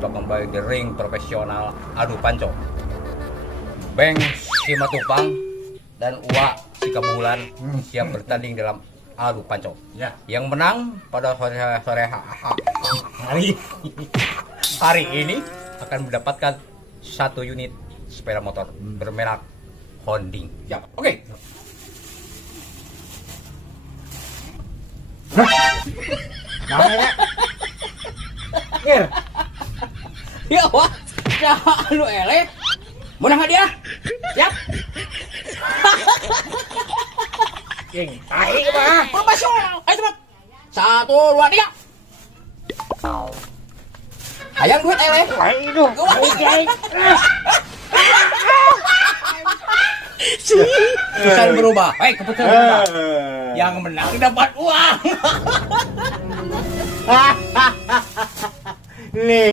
sudah kembali di ring profesional adu panco. Beng Simatupang dan Uwa Sikabulan siap bertanding dalam adu panco. Ya. Yang menang pada sore hari ini akan mendapatkan 1 unit sepeda motor bermerek Honding. Ya. Oke. Mana ya? Ya wah, ya lu eleh. Menang dia. Siap. King, tai mah. Profesional. Ayo cepat. 1, 2, 3. Hayang duit eleh. Tai itu. Keputusan berubah. Baik, keputusan berubah. Yang menang dapat uang. Nih.